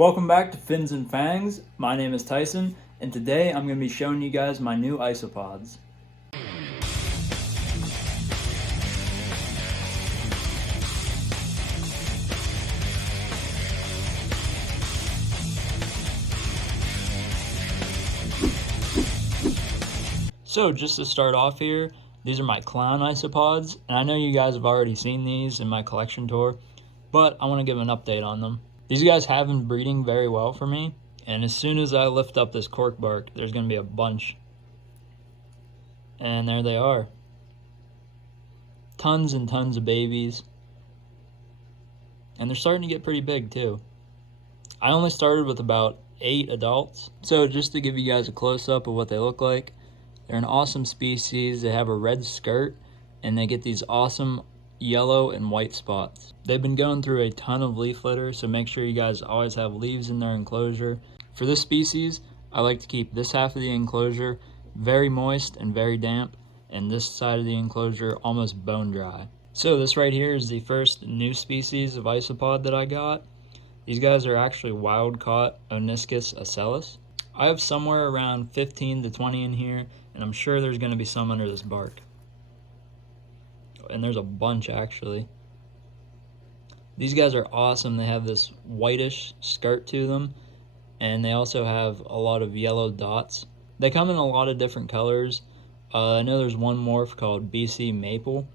Welcome back to Fins and Fangs. My name is Tyson, and today I'm going to be showing you guys my new isopods. So just to start off here, these are my clown isopods, and I know you guys have already seen these in my collection tour, but I want to give an update on them. These guys have been breeding very well for me, and as soon as I lift up this cork bark, there's going to be a bunch. And there they are. Tons and tons of babies. And they're starting to get pretty big too. I only started with about 8 adults. So just to give you guys a close-up of what they look like, they're an awesome species. They have a red skirt, and they get these awesome yellow and white spots. They've been going through a ton of leaf litter, so make sure you guys always have leaves in their enclosure. For this species, I like to keep this half of the enclosure very moist and very damp, and this side of the enclosure almost bone dry. So this right here is the first new species of isopod that I got. These guys are actually wild caught Oniskis Asellus. I have somewhere around 15 to 20 in here, and I'm sure there's going to be some under this bark. And there's a bunch actually. These guys are awesome. They have this whitish skirt to them, and they also have a lot of yellow dots. They come in a lot of different colors. I know there's one morph called BC Maple,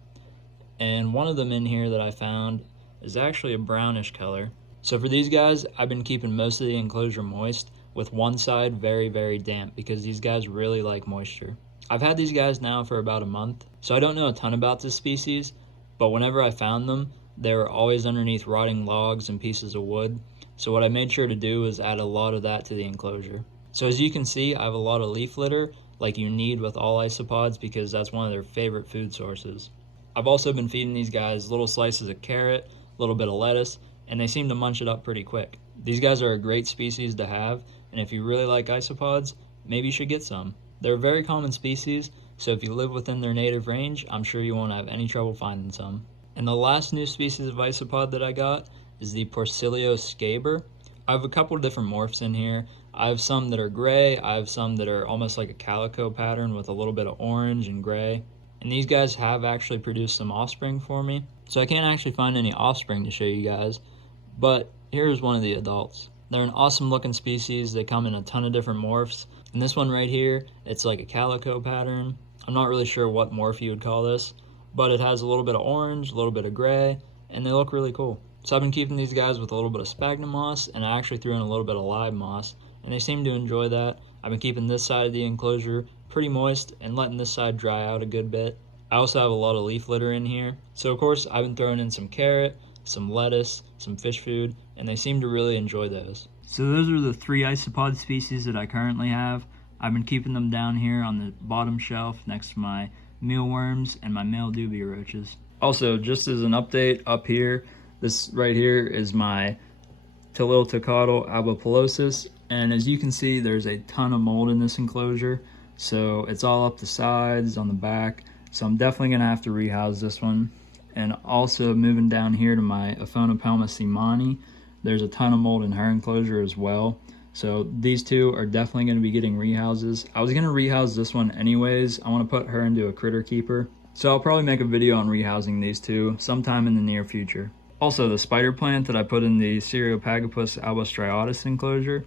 and one of them in here that I found is actually a brownish color. So for these guys, I've been keeping most of the enclosure moist, with one side very, very damp, because these guys really like moisture. I've had these guys now for about a month, so I don't know a ton about this species, but whenever I found them, they were always underneath rotting logs and pieces of wood. So what I made sure to do was add a lot of that to the enclosure. So as you can see, I have a lot of leaf litter, like you need with all isopods, because that's one of their favorite food sources. I've also been feeding these guys little slices of carrot, a little bit of lettuce, and they seem to munch it up pretty quick. These guys are a great species to have, and if you really like isopods, maybe you should get some. They're a very common species, so if you live within their native range, I'm sure you won't have any trouble finding some. And the last new species of isopod that I got is the Porcellio Skaber. I have a couple of different morphs in here. I have some that are gray, I have some that are almost like a calico pattern with a little bit of orange and gray. And these guys have actually produced some offspring for me. So I can't actually find any offspring to show you guys, but here's one of the adults. They're an awesome looking species. They come in a ton of different morphs. And this one right here, it's like a calico pattern. I'm not really sure what morph you would call this, but it has a little bit of orange, a little bit of gray, and they look really cool. So I've been keeping these guys with a little bit of sphagnum moss, and I actually threw in a little bit of live moss, and they seem to enjoy that. I've been keeping this side of the enclosure pretty moist and letting this side dry out a good bit. I also have a lot of leaf litter in here. So of course I've been throwing in some carrot, some lettuce, some fish food, and they seem to really enjoy those. So those are the 3 isopod species that I currently have. I've been keeping them down here on the bottom shelf next to my mealworms and my male dubia roaches. Also, just as an update up here, this right here is my Tililtocotyle albipilosis, and as you can see, there's a ton of mold in this enclosure, so it's all up the sides, on the back, so I'm definitely going to have to rehouse this one. And also moving down here to my Aphonopelma seemani, there's a ton of mold in her enclosure as well. So these two are definitely going to be getting rehouses. I was going to rehouse this one anyways. I want to put her into a critter keeper. So I'll probably make a video on rehousing these two sometime in the near future. Also, the spider plant that I put in the Cereopagopus albostriatus enclosure,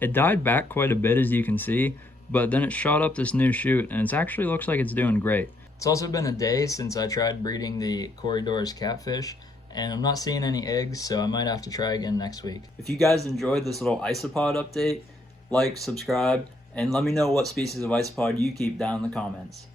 it died back quite a bit as you can see, but then it shot up this new shoot and it actually looks like it's doing great. It's also been a day since I tried breeding the Corydorus catfish, and I'm not seeing any eggs, so I might have to try again next week. If you guys enjoyed this little isopod update, like, subscribe, and let me know what species of isopod you keep down in the comments.